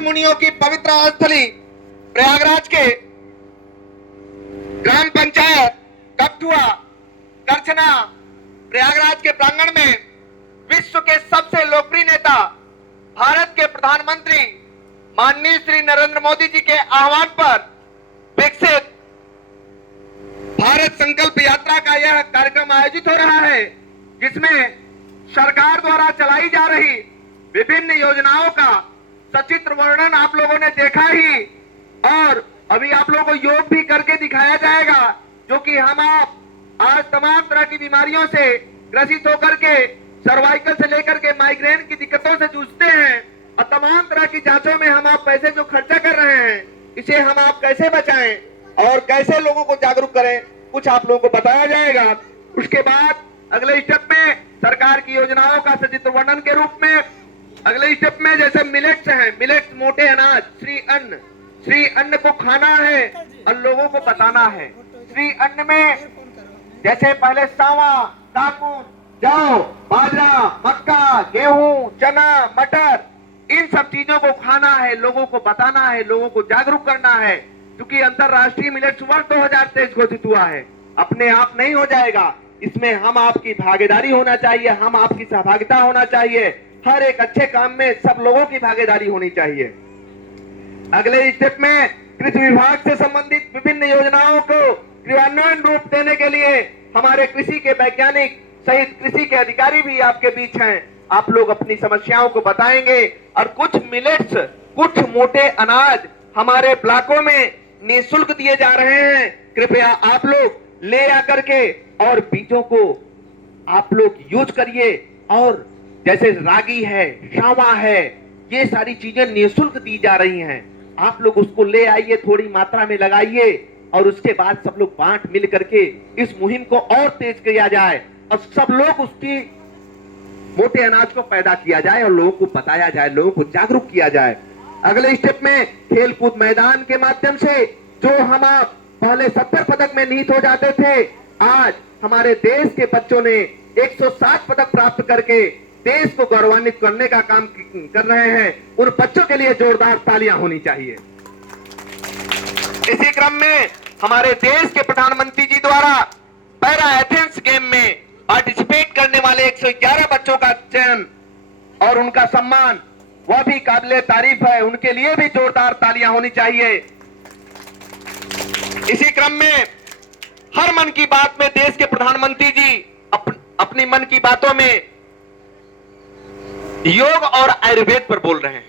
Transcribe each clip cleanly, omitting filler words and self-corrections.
ऋषि मुनियों की पवित्र स्थली प्रयागराज के ग्राम पंचायत कपठुआ करछना प्रयागराज के प्रांगण में विश्व के सबसे लोकप्रिय नेता भारत के प्रधानमंत्री माननीय श्री नरेंद्र मोदी जी के आह्वान पर विकसित भारत संकल्प यात्रा का यह कार्यक्रम आयोजित हो रहा है, जिसमें सरकार द्वारा चलाई जा रही विभिन्न योजनाओं का सचित्र वर्णन आप लोगों ने देखा ही, और अभी आप लोगों को योग भी करके दिखाया जाएगा, जो कि हम आप आज तमाम तरह की बीमारियों से ग्रसित होकर के सर्वाइकल से लेकर के माइग्रेन की दिक्कतों से जूझते हैं, और तमाम तरह की जांचों में हम आप पैसे जो खर्चा कर रहे हैं, इसे हम आप कैसे बचाएं और कैसे लोगों को जागरूक करें, कुछ आप लोगों को बताया जाएगा। उसके बाद अगले स्टेप में सरकार की योजनाओं का सचित्र वर्णन के रूप में अगले स्टेप में जैसे मिलेट्स हैं, मिलेट्स मोटे अनाज, श्री अन्न को खाना है और लोगों को बताना है। श्री अन्न में जैसे पहले सावा, दाकुन, जौ, बाजरा, मक्का, गेहूं, चना, मटर, इन सब चीजों को खाना है, लोगों को बताना है, लोगों को जागरूक करना है, क्योंकि अंतरराष्ट्रीय मिलेट्स वर्ष 2023 घोषित हुआ है। अपने आप नहीं हो जाएगा, इसमें हम आपकी भागीदारी होना चाहिए, हम आपकी सहभागिता होना चाहिए। हर एक अच्छे काम में सब लोगों की भागीदारी होनी चाहिए। अगले स्टेप में कृषि विभाग से संबंधित विभिन्न योजनाओं को क्रियान्वयन रूप देने के लिए हमारे कृषि के वैज्ञानिक सहित कृषि के अधिकारी भी आपके बीच हैं। आप लोग अपनी समस्याओं को बताएंगे और कुछ मिलेट्स, कुछ मोटे अनाज हमारे ब्लॉकों में निःशुल्क दिए जा रहे हैं। कृपया आप लोग ले आकर के और बीजों को आप लोग यूज करिए, और जैसे रागी है, शावा है, ये सारी चीजें निःशुल्क दी जा रही हैं। आप लोग उसको ले आइए, थोड़ी मात्रा में लगाइए, और उसके बाद सब लोग बांट मिल करके इस मुहिम को और तेज किया जाए और सब लोग उसकी मोटे अनाज को पैदा किया जाए और लोगों को बताया जाए, लोगों को जागरूक किया जाए। अगले स्टेप में खेल कूद मैदान के माध्यम से जो हम आप पहले 70 पदक में निहित हो जाते थे, आज हमारे देश के बच्चों ने 160 पदक प्राप्त करके देश को गौरवान्वित करने का काम कर रहे हैं। उन बच्चों के लिए जोरदार तालियां होनी चाहिए। इसी क्रम में हमारे देश के प्रधानमंत्री जी द्वारा पैरा एथेंस गेम में पार्टिसिपेट करने वाले 111 बच्चों का चयन और उनका सम्मान, वह भी काबिले तारीफ है। उनके लिए भी जोरदार तालियां होनी चाहिए। इसी क्रम में हर मन की बात में देश के प्रधानमंत्री जी अपनी मन की बातों में योग और आयुर्वेद पर बोल रहे हैं।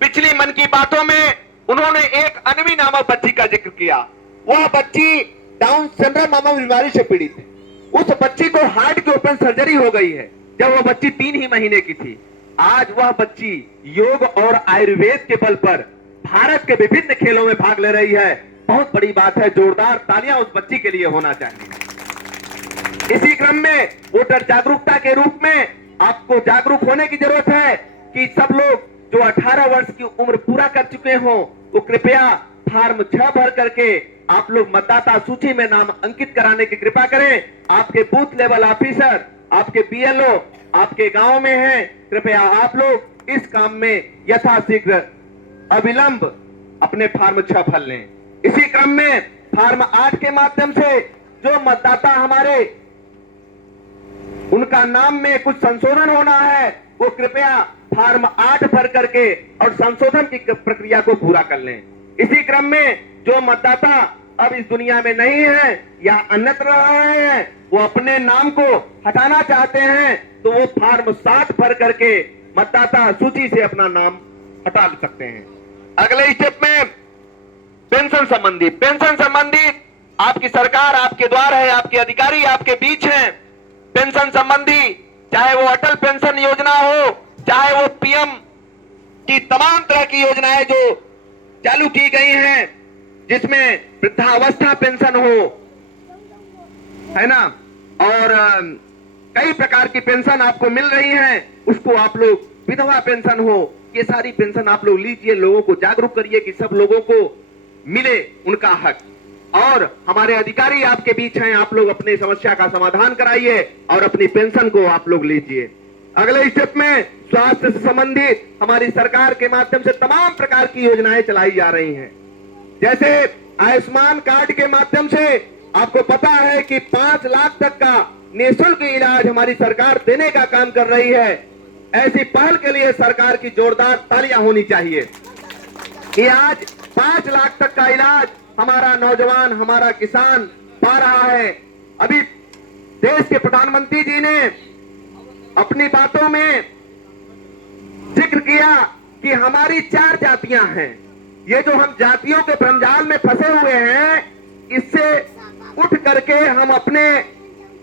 पिछली मन की बातों में उन्होंने एक अन्वी नामक बच्ची का जिक्र किया। वह बच्ची डाउन सिंड्रोम नामक बीमारी से पीड़ित है। उस बच्ची को हार्ट की ओपन सर्जरी हो गई है जब वह बच्ची 3 ही महीने की थी। आज वह बच्ची योग और आयुर्वेद के बल पर भारत के विभिन्न खेलों में भाग ले रही है। बहुत बड़ी बात है, जोरदार तालियां उस बच्ची के लिए होना चाहिए। इसी क्रम में वोटर जागरूकता के रूप में आपको जागरूक होने की जरूरत है कि सब लोग जो 18 वर्ष की उम्र पूरा कर चुके हों, वो कृपया फॉर्म 6 भर करके आप लोग मतदाता सूची में नाम अंकित कराने की कृपा करें। आपके बूथ लेवल ऑफिसर, आपके बीएलओ आपके गांव में हैं। कृपया आप लोग इस काम में यथाशीघ्र अविलंब अपने फॉर्म 6 भर लें। इसी क्रम में फॉर्म 8 के माध्यम से जो मतदाता हमारे उनका नाम में कुछ संशोधन होना है, वो कृपया फॉर्म 8 भर करके और संशोधन की प्रक्रिया को पूरा कर लें। इसी क्रम में जो मतदाता अब इस दुनिया में नहीं है या अन्यत्र रहे हैं, वो अपने नाम को हटाना चाहते हैं, तो वो फॉर्म 7 भर करके मतदाता सूची से अपना नाम हटा सकते हैं। अगले स्टेप में पेंशन संबंधी आपकी सरकार आपके द्वार है, आपके अधिकारी आपके बीच हैं। पेंशन संबंधी चाहे वो अटल पेंशन योजना हो, चाहे वो पीएम की तमाम तरह की योजनाएं जो चालू की गई हैं, जिसमें वृद्धावस्था पेंशन हो, है ना, और कई प्रकार की पेंशन आपको मिल रही हैं, उसको आप लोग विधवा पेंशन हो, ये सारी पेंशन आप लोग लीजिए। लोगों को जागरूक करिए कि सब लोगों को मिले उनका हक। और हमारे अधिकारी आपके बीच हैं, आप लोग अपनी समस्या का समाधान कराइए और अपनी पेंशन को आप लोग लीजिए। अगले स्टेप में स्वास्थ्य से संबंधित हमारी सरकार के माध्यम से तमाम प्रकार की योजनाएं चलाई जा रही हैं। जैसे आयुष्मान कार्ड के माध्यम से आपको पता है कि 5 लाख तक का निःशुल्क इलाज हमारी सरकार देने का काम कर रही है। ऐसी पहल के लिए सरकार की जोरदार तालियां होनी चाहिए कि आज 5 लाख तक का इलाज हमारा नौजवान, हमारा किसान पा रहा है। अभी देश के प्रधानमंत्री जी ने अपनी बातों में जिक्र किया कि हमारी 4 जातियां हैं। ये जो हम जातियों के भ्रमजाल में फंसे हुए हैं, इससे उठ करके हम अपने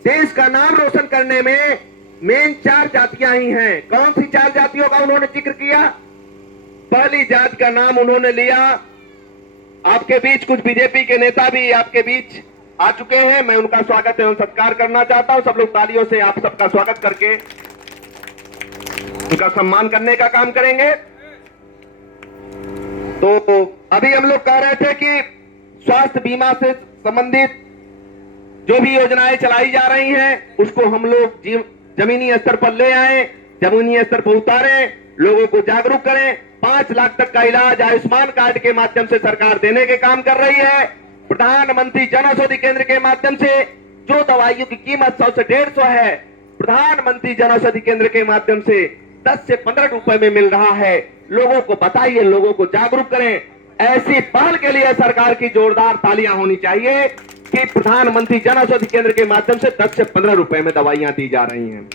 देश का नाम रोशन करने में मेन 4 जातियां ही हैं। कौन सी 4 जातियों का उन्होंने जिक्र किया? पहली जाति का नाम उन्होंने लिया, आपके बीच कुछ बीजेपी के नेता भी आपके बीच आ चुके हैं, मैं उनका स्वागत एवं सत्कार करना चाहता हूं। सब लोग तालियों से आप सबका स्वागत करके उनका सम्मान करने का काम करेंगे। तो अभी हम लोग कह रहे थे कि स्वास्थ्य बीमा से संबंधित जो भी योजनाएं चलाई जा रही हैं उसको हम लोग जमीनी स्तर पर ले आए, जमीनी स्तर पर उतारें, लोगों को जागरूक करें। 5 लाख तक का इलाज आयुष्मान कार्ड के माध्यम से सरकार देने के काम कर रही है। प्रधानमंत्री जन औषधि केंद्र के माध्यम से जो दवाइयों की कीमत 100 से 150 है, प्रधानमंत्री जन औषधि केंद्र के माध्यम से 10 से 15 रुपए में मिल रहा है। लोगों को बताइए, लोगों को जागरूक करें। ऐसी पहल के लिए सरकार की जोरदार तालियां होनी चाहिए कि प्रधानमंत्री जन औषधि केंद्र के माध्यम से 10 से 15 रुपए में दवाइयां दी जा रही हैं।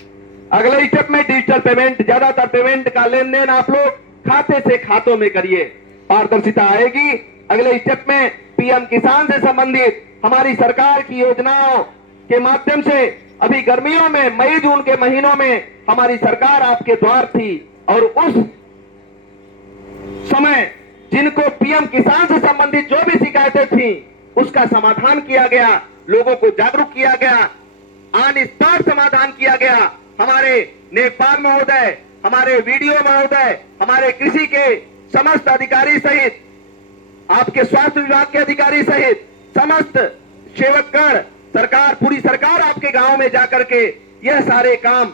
अगले स्टेप में डिजिटल पेमेंट, ज्यादातर पेमेंट का लेन देन आप लोग खाते से खातों में करिए, पारदर्शिता आएगी। अगले स्टेप में पीएम किसान से संबंधित हमारी सरकार की योजनाओं के माध्यम से अभी गर्मियों में, मई जून के महीनों में हमारी सरकार आपके द्वार थी और उस समय जिनको पीएम किसान से संबंधित जो भी शिकायतें थी उसका समाधान किया गया, लोगों को जागरूक किया गया, ऑन स्पॉट समाधान किया गया। हमारे नेकपाल महोदय, हमारे वीडियो महोदय, हमारे कृषि के समस्त अधिकारी सहित, आपके स्वास्थ्य विभाग के अधिकारी सहित समस्त सेवकगण, सरकार, पूरी सरकार आपके गांव में जाकर के यह सारे काम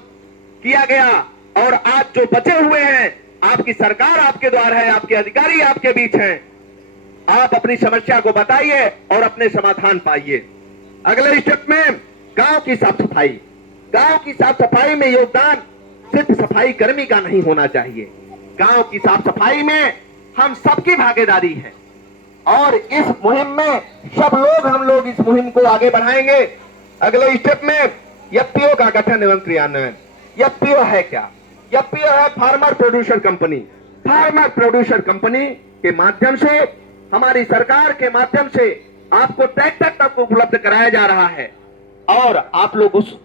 किया गया। और आज जो बचे हुए हैं, आपकी सरकार आपके द्वार है, आपके अधिकारी आपके बीच हैं। आप अपनी समस्या को बताइए और अपने समाधान पाइए। अगले स्टेप में गांव की साफ सफाई। गांव की साफ सफाई में योगदान सिर्फ सफाई कर्मी का नहीं होना चाहिए। गांव की साफ सफाई में हम सबकी भागीदारी है और इस मुहिम में हम लोग इस मुहिम को आगे बढ़ाएंगे। अगले स्टेप में एफपीओ का गठन एवं क्रियान्वयन। एफपीओ है क्या? एफपीओ है farmer producer company. Farmer producer company के माध्यम से, हमारी सरकार के माध्यम से आपको ट्रैक्टर तक उपलब्ध कराया जा रहा है और आप लोग उस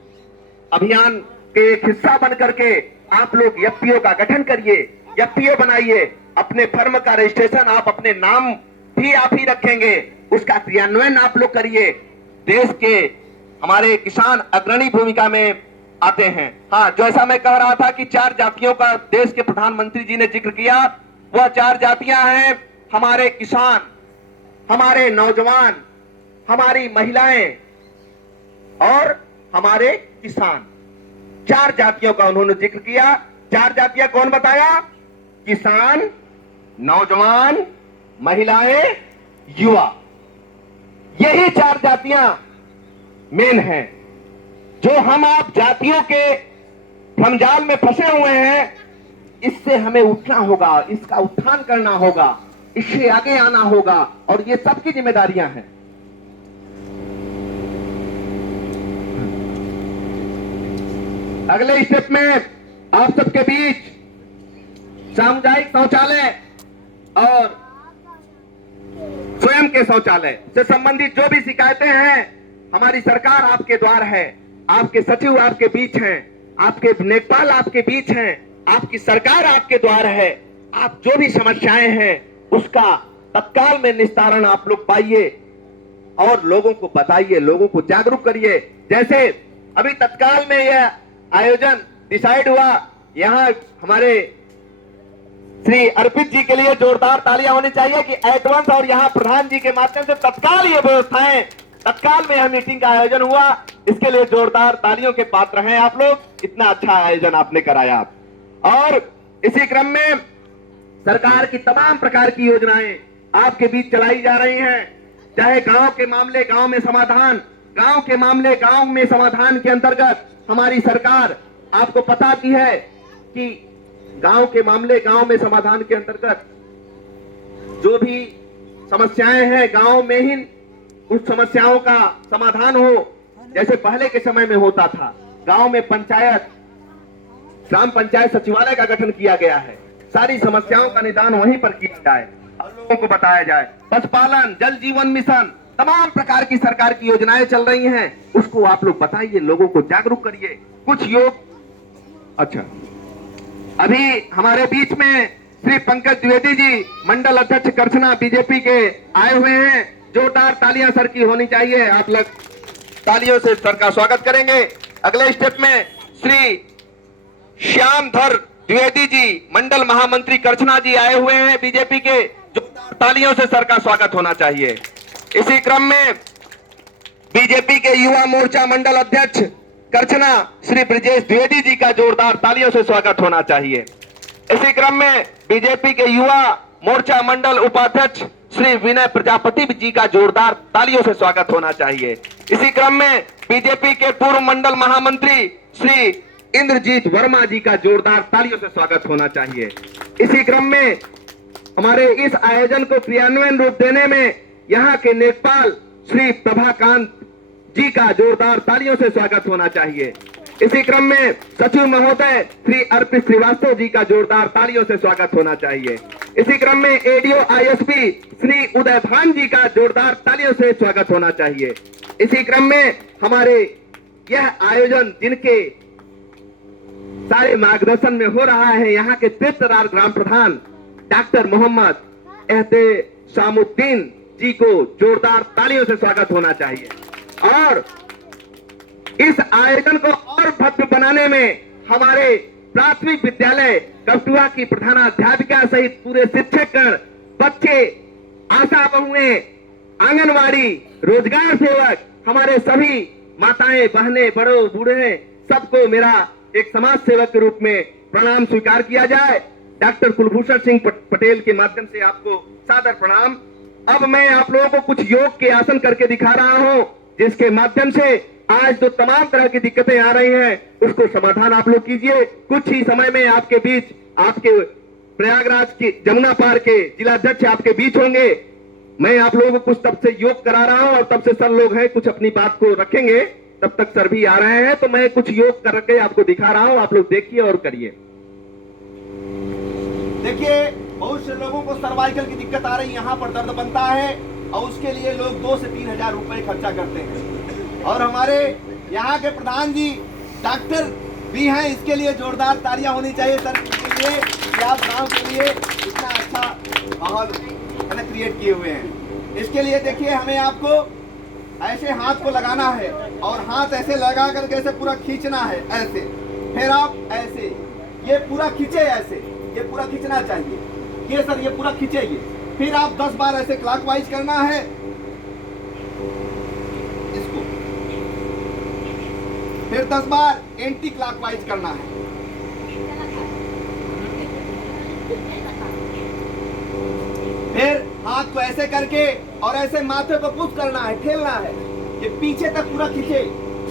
अभियान के एक हिस्सा बन करके आप लोग एफपीओ का गठन करिए, एफपीओ बनाइए। अपने फर्म का रजिस्ट्रेशन आप अपने नाम भी आप ही रखेंगे, उसका क्रियान्वयन आप लोग करिए। देश के हमारे किसान अग्रणी भूमिका में आते हैं। हाँ, जैसा मैं कह रहा था कि 4 जातियों का देश के प्रधानमंत्री जी ने जिक्र किया, वह 4 जातियां हैं हमारे किसान, हमारे नौजवान, हमारी महिलाएं और हमारे किसान। 4 जातियों का उन्होंने जिक्र किया। 4 जातियां कौन बताया? किसान, नौजवान, महिलाएं, युवा। यही 4 जातियां मेन हैं। जो हम आप जातियों के भ्रमजाल में फंसे हुए हैं, इससे हमें उठना होगा, इसका उत्थान करना होगा, इससे आगे आना होगा और ये सबकी जिम्मेदारियां हैं। अगले स्टेप में आप सबके बीच सामुदायिक शौचालय और स्वयं के शौचालय से संबंधित जो भी शिकायतें हैं, हमारी सरकार आपके द्वार है, आपके सचिव आपके बीच हैं, आपके लेखपाल आपके बीच हैं, आपकी सरकार आपके द्वार है। आप जो भी समस्याएं हैं उसका तत्काल में निस्तारण आप लोग पाइए और लोगों को बताइए, लोगों को जागरूक करिए। जैसे अभी तत्काल में यह आयोजन डिसाइड हुआ, यहाँ हमारे श्री अर्पित जी के लिए जोरदार तालियां होनी चाहिए कि एडवांस और यहाँ प्रधान जी के माध्यम से तत्काल ये व्यवस्थाएं तत्काल में यह मीटिंग का आयोजन हुआ। इसके लिए जोरदार तालियों के पात्र हैं आप लोग, इतना अच्छा आयोजन आपने कराया। और इसी क्रम में सरकार की तमाम प्रकार की योजनाएं आपके बीच चलाई जा रही हैं। चाहे गांव के मामले गांव में समाधान, गांव के मामले गांव में समाधान के अंतर्गत हमारी सरकार, आपको पता भी है कि गांव के मामले गांव में समाधान के अंतर्गत जो भी समस्याएं हैं गांव में ही उस समस्याओं का समाधान हो। जैसे पहले के समय में होता था, गांव में पंचायत, ग्राम पंचायत सचिवालय का गठन किया गया है, सारी समस्याओं का निदान वहीं पर किया जाए और लोगों को बताया जाए। पशुपालन, जल जीवन मिशन, तमाम प्रकार की सरकार की योजनाएं चल रही हैं, उसको आप लोग बताइए, लोगों को जागरूक करिए। कुछ योग, अच्छा, अभी हमारे बीच में श्री पंकज द्विवेदी जी, मंडल अध्यक्ष करछना बीजेपी के आए हुए हैं। जोरदार तालियां सर की होनी चाहिए, आप लोग तालियों से सर का स्वागत करेंगे। अगले स्टेप में श्री श्यामधर द्विवेदी जी, मंडल महामंत्री करछना जी आए हुए हैं बीजेपी के, जोरदार तालियों से सर का स्वागत होना चाहिए। इसी क्रम में बीजेपी के युवा मोर्चा मंडल अध्यक्ष करछना श्री ब्रजेश द्विवेदी जी का जोरदार तालियों से स्वागत होना चाहिए। इसी क्रम में बीजेपी के युवा मोर्चा मंडल उपाध्यक्ष श्री विनय प्रजापति जी का जोरदार तालियों से स्वागत होना चाहिए। इसी क्रम में बीजेपी के पूर्व मंडल महामंत्री श्री इंद्रजीत वर्मा जी का जोरदार तालियों से स्वागत होना चाहिए। इसी क्रम में हमारे इस आयोजन को क्रियान्वयन रूप देने में यहाँ के लेखपाल श्री प्रभाकांत जी का जोरदार तालियों से स्वागत होना चाहिए। इसी क्रम में सचिव महोदय श्री अर्पित श्रीवास्तव जी का जोरदार तालियों से स्वागत होना चाहिए। इसी क्रम में एडीओ आईएसपी श्री उदय भान जी का जोरदार तालियों से स्वागत होना चाहिए। इसी क्रम में हमारे यह आयोजन जिनके सारे मार्गदर्शन में हो रहा है, यहाँ के तीर्थरार ग्राम प्रधान डॉक्टर मोहम्मद एहतेशामुद्दीन जी को जोरदार तालियों से स्वागत होना चाहिए। और इस आयोजन को और भव्य बनाने में हमारे प्राथमिक विद्यालय कपटुआ की प्रधानाध्यापिका सहित पूरे शिक्षकगण, बच्चे, आशा बहुएं, आंगनवाड़ी, रोजगार सेवक, हमारे सभी माताएं, बहनें, बड़ों, बूढ़े, सबको मेरा एक समाज सेवक के रूप में प्रणाम स्वीकार किया जाए। डॉक्टर कुलभूषण सिंह पटेल के माध्यम से आपको सादर प्रणाम। अब मैं आप लोगों को कुछ योग के आसन करके दिखा रहा हूं, जिसके माध्यम से आज जो तमाम तरह की दिक्कतें आ रही हैं उसको समाधान आप लोग कीजिए। कुछ ही समय में आपके बीच, आपके प्रयागराज की जमुना पार के जिलाध्यक्ष आपके बीच होंगे। मैं आप लोगों को कुछ तब से योग करा रहा हूं और तब से सर लोग हैं कुछ अपनी बात को रखेंगे, तब तक सर भी आ रहे हैं, तो मैं कुछ योग करके आपको दिखा रहा हूं, आप लोग देखिए और करिए। देखिए, बहुत से लोगों को सर्वाइकल की दिक्कत आ रही, यहाँ पर दर्द बनता है और उसके लिए लोग 2 से 3 हजार रुपए खर्चा करते हैं। और हमारे यहाँ के प्रधान जी डॉक्टर भी हैं, इसके लिए जोरदार तालियां होनी चाहिए सर के लिए कि आप गांव के लिए इतना अच्छा माहौल क्रिएट किए हुए हैं। इसके लिए देखिए, हमें आपको ऐसे हाथ को लगाना है और हाथ ऐसे लगा करके ऐसे पूरा खींचना है, ऐसे, फिर आप ऐसे, ये पूरा खींचे, ऐसे ये पूरा खींचना चाहिए, ये सर ये पूरा खींचेंगे। फिर आप 10 बार ऐसे क्लॉकवाइज करना है इसको, फिर 10 बार एंटी क्लॉकवाइज करना है। फिर हाथ को ऐसे करके और ऐसे माथे को पुश करना है, ठेलना है, ये पीछे तक पूरा खींचे।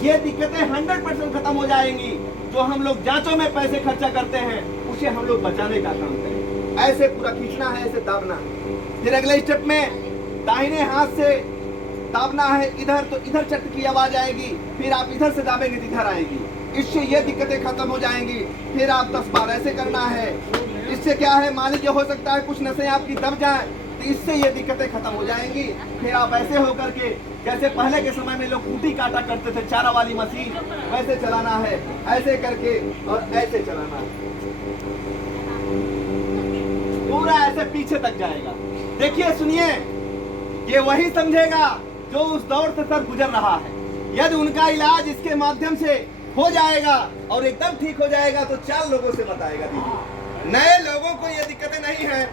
ये दिक्कतें 100% खत्म हो जाएंगी। जो हम लोग जांचों में पैसे खर्चा करते हैं उसे हम लोग बचाने का काम करें। ऐसे पूरा खींचना है, ऐसे दाबना है। फिर अगले स्टेप में दाहिने हाथ से दाबना है इधर, तो इधर चट की आवाज आएगी, फिर आप इधर से दाबेंगे तो इधर आएगी। इससे ये दिक्कतें खत्म हो जाएंगी। फिर आप 10 बार ऐसे करना है। इससे क्या है, मान लीजिए हो सकता है कुछ नसें आपकी दब जाए, तो इससे ये दिक्कतें खत्म हो जाएंगी। फिर आप ऐसे होकर के, जैसे पहले के समय में लोग कूटी काटा करते थे, चारा वाली मशीन, वैसे चलाना है, ऐसे करके और ऐसे चलाना है, पूरा ऐसे पीछे तक जाएगा। देखिए, सुनिए, ये वही समझेगा जो उस दौर से सर गुजर रहा है। यदि उनका इलाज इसके माध्यम से हो जाएगा और एकदम ठीक हो जाएगा तो 4 लोगों से बताएगा। दीजिए, नए लोगों को ये दिक्कतें नहीं है।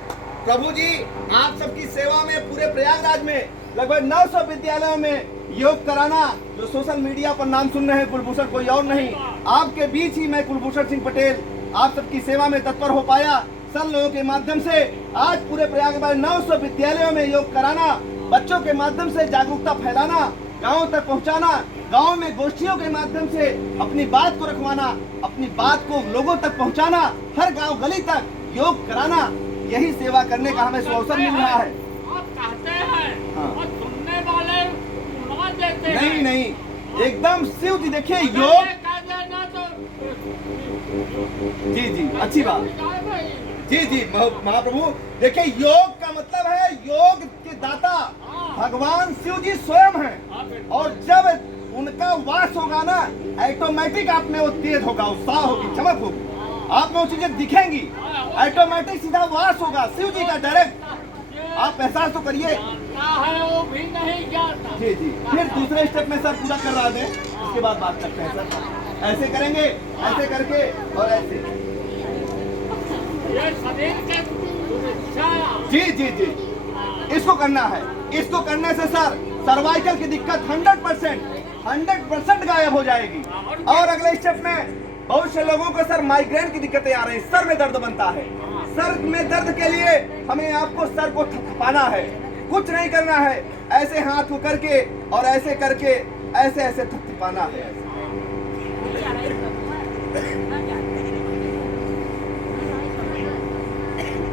प्रभु जी आप सबकी सेवा में पूरे प्रयागराज में लगभग 900 विद्यालयों में योग कराना। जो सोशल मीडिया पर नाम सुन रहे हैं कुलभूषण कोई और नहीं, आपके बीच ही मैं कुलभूषण सिंह पटेल आप सबकी सेवा में तत्पर हो पाया। सब लोगों के माध्यम से आज पूरे प्रयागराज 900 विद्यालयों में योग कराना, बच्चों के माध्यम से जागरूकता फैलाना, गाँव तक पहुँचाना, गाँव में गोष्ठियों के माध्यम से अपनी बात को रखवाना, अपनी बात को लोगों तक पहुँचाना, हर गाँव गली तक योग कराना, यही सेवा करने का हमें अवसर मिल रहा है। आप कहते हैं हाँ। और सुनने वाले मान लेते हैं। नहीं नहीं, एकदम शिव जी देखिए योग। कह देना तो जी जी, अच्छी बात। जी जी महाप्रभु, देखिए योग का मतलब है योग के दाता भगवान शिव जी स्वयं हैं, और जब उनका वास होगा ना, ऑटोमेटिक आप में वो तेज होगा, उत्साह होगी, चमक होगी, आप में वो चीजें दिखेंगी, ऑटोमेटिक सीधा वास होगा शिव जी का डायरेक्ट। आप एहसास तो करिए। है वो भी नहीं जानता। जी जी, फिर दूसरे स्टेप में सर पूरा करवा दें, उसके बाद बात करते हैं सर। ऐसे करेंगे, ऐसे करके और ऐसे। ये शरीर के सुरक्षा। जी जी जी, इसको करना है। इसको करने से सर सर्वाइकल की दिक्कत 100% गायब हो जाएगी। और अगले स्टेप में बहुत से लोगों को सर माइग्रेन की दिक्कतें आ रही, सर में दर्द बनता है। सर में दर्द के लिए हमें आपको सर को थपथपाना है, कुछ नहीं करना है, ऐसे हाथ को करके और ऐसे करके ऐसे ऐसे थपथपाना है।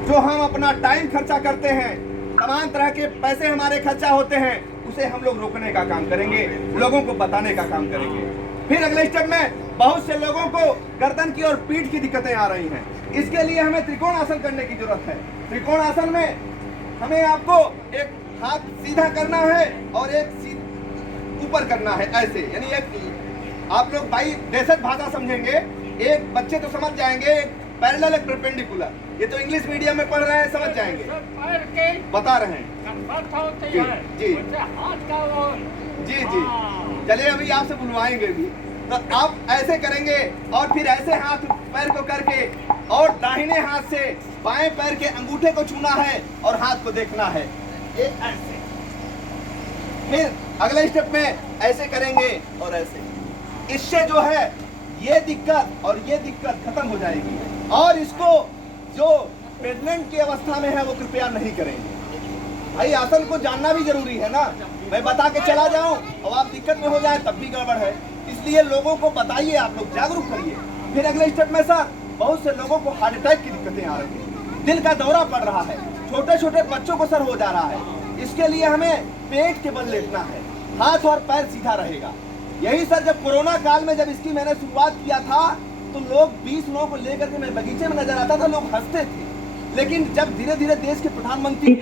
जो हम अपना टाइम खर्चा करते हैं, तमाम तरह के पैसे हमारे खर्चा होते हैं, उसे हम लोग रोकने का काम करेंगे, लोगों को बताने का काम करेंगे। फिर अगले स्टेप में बहुत से लोगों को गर्दन की और पीठ की दिक्कतें आ रही हैं, इसके लिए हमें त्रिकोण आसन करने की जरूरत है। त्रिकोण आसन में हमें आपको एक हाथ सीधा करना है और एक ऊपर करना है, ऐसे, यानी एक आप लोग भाई देशज भाषा समझेंगे, एक बच्चे तो समझ जाएंगे, पैरेलल एक परपेंडिकुलर, ये तो इंग्लिश मीडियम में पढ़ रहे हैं, समझ जाएंगे, पैर के बता रहे हैं। कंफर्ट होती जी, है। जी। उससे हाथ का वो। जी जी, चलिए अभी आपसे बुलवाएंगे भी, तो आप ऐसे करेंगे और फिर ऐसे हाथ पैर को करके और दाहिने हाथ से बाएं पैर के अंगूठे को छूना है और हाथ को देखना है, ये ऐसे। फिर अगले स्टेप में ऐसे करेंगे और ऐसे। इससे जो है ये दिक्कत और ये दिक्कत खत्म हो जाएगी। और इसको जो प्रेग्नेंट की अवस्था में है वो कृपया नहीं करेंगे। भाई आसन को जानना भी जरूरी है ना, मैं बता के चला जाऊं और आप दिक्कत में हो जाए तब भी गड़बड़ है, इसलिए लोगों को बताइए, आप लोग जागरूक करिए। फिर अगले स्टेप में सर बहुत से लोगों को हार्ट अटैक की दिक्कतें आ रही है, दिल का दौरा पड़ रहा है, छोटे छोटे बच्चों को सर हो जा रहा है। इसके लिए हमें पेट के बल लेटना है, हाथ और पैर सीधा रहेगा। यही सर जब कोरोना काल में जब इसकी मैंने शुरुआत किया था तो लोग 20 लोगों को लेकर के मैं बगीचे में नजर आता था, लोग हंसते थे। लेकिन जब धीरे धीरे देश के प्रधानमंत्री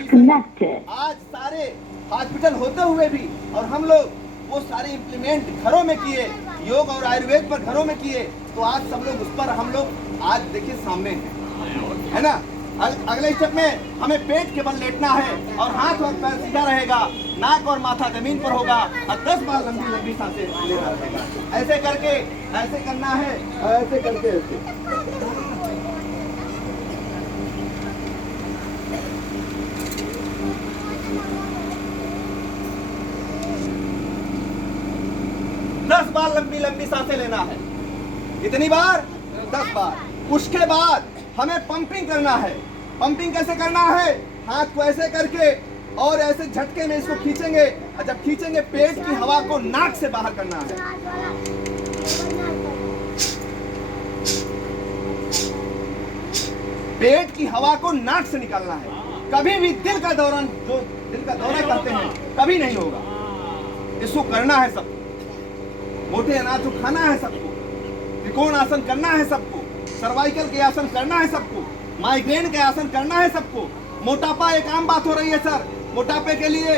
आज सारे हॉस्पिटल होते हुए भी और हम लोग वो सारे इम्प्लीमेंट घरों में किए, योग और आयुर्वेद पर घरों में किए, तो आज सब लोग उस पर हम लोग आज देखिए सामने हैं, है ना। अगले स्टेप में हमें पेट के बल लेटना है और हाथ और पैर सीधा रहेगा, नाक और माथा जमीन पर होगा और 10 बार लंबी लंबी सांसें लेना रहेगा। ऐसे करके ऐसे करना है और ऐसे करके ऐसे। दस बार लंबी लंबी सांसें लेना है। कितनी बार? 10 बार। उसके बाद हमें पंपिंग करना है। पंपिंग कैसे करना है? हाथ को ऐसे करके और ऐसे झटके में इसको खींचेंगे और जब खींचेंगे पेट की हवा को नाक से बाहर करना है। पेट की हवा को नाक से निकालना है। कभी भी दिल का दौरा, जो दिल का दौरा करते हैं, कभी नहीं होगा। इसको करना है सबको। मोटे अनाज को खाना है सबको, त्रिकोण आसन करना है सबको, सर्वाइकल के आसन करना है सबको, माइग्रेन के आसन करना है सबको। मोटापा एक आम बात हो रही है सर। मोटापे के लिए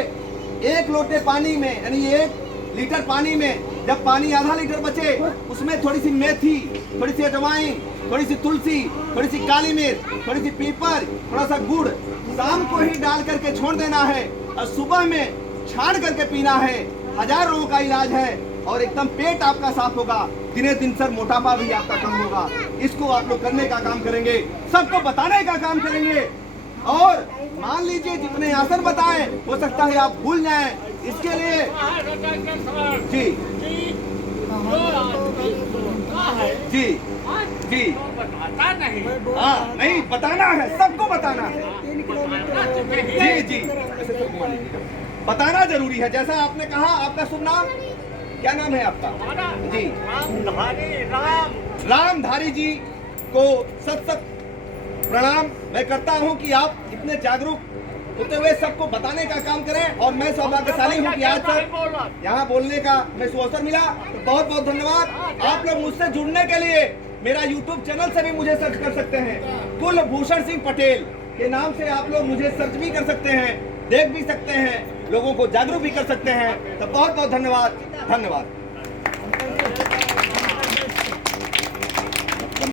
1 लोटे पानी में, यानी 1 लीटर पानी में जब पानी आधा लीटर बचे उसमें थोड़ी सी मेथी, थोड़ी सी अजवाइन, थोड़ी सी तुलसी, थोड़ी सी काली मिर्च, थोड़ी सी पीपर, थोड़ा सा गुड़ शाम को ही डाल करके छोड़ देना है और सुबह में छान करके पीना है। 1000 रोगों का इलाज है और एकदम पेट आपका साफ होगा। दिने दिन सर मोटापा भी आपका कम होगा। इसको आप लोग करने का काम करेंगे, सबको बताने का काम करेंगे। और मान लीजिए जितने आसन बताए हो सकता है आप भूल जाएं, इसके लिए रटेंगे सर जी कि जो आदमी बोलता है जी आज जी तो बताता नहीं हाँ नहीं बताना है, सबको बताना है। बताना चाहिए। जी जी ऐसे तो घुमा लीजिएगा। बताना जरूरी है। जैसा आपने कहा, आपका शुभ नाम क्या नाम है आपका? हमारा जी रामधारी राम रामधारी जी को सत सत प्रणाम मैं करता हूं कि आप इतने जागरूक होते हुए सबको बताने का काम करें। और मैं सौभाग्यशाली हूं कि आज तक यहाँ बोलने का मैं अवसर मिला, तो बहुत बहुत धन्यवाद। आप लोग मुझसे जुड़ने के लिए मेरा YouTube चैनल से भी मुझे सर्च कर सकते हैं, कुलभूषण सिंह पटेल के नाम से आप लोग मुझे सर्च भी कर सकते हैं, देख भी सकते हैं, लोगों को जागरूक भी कर सकते हैं। तो बहुत बहुत धन्यवाद।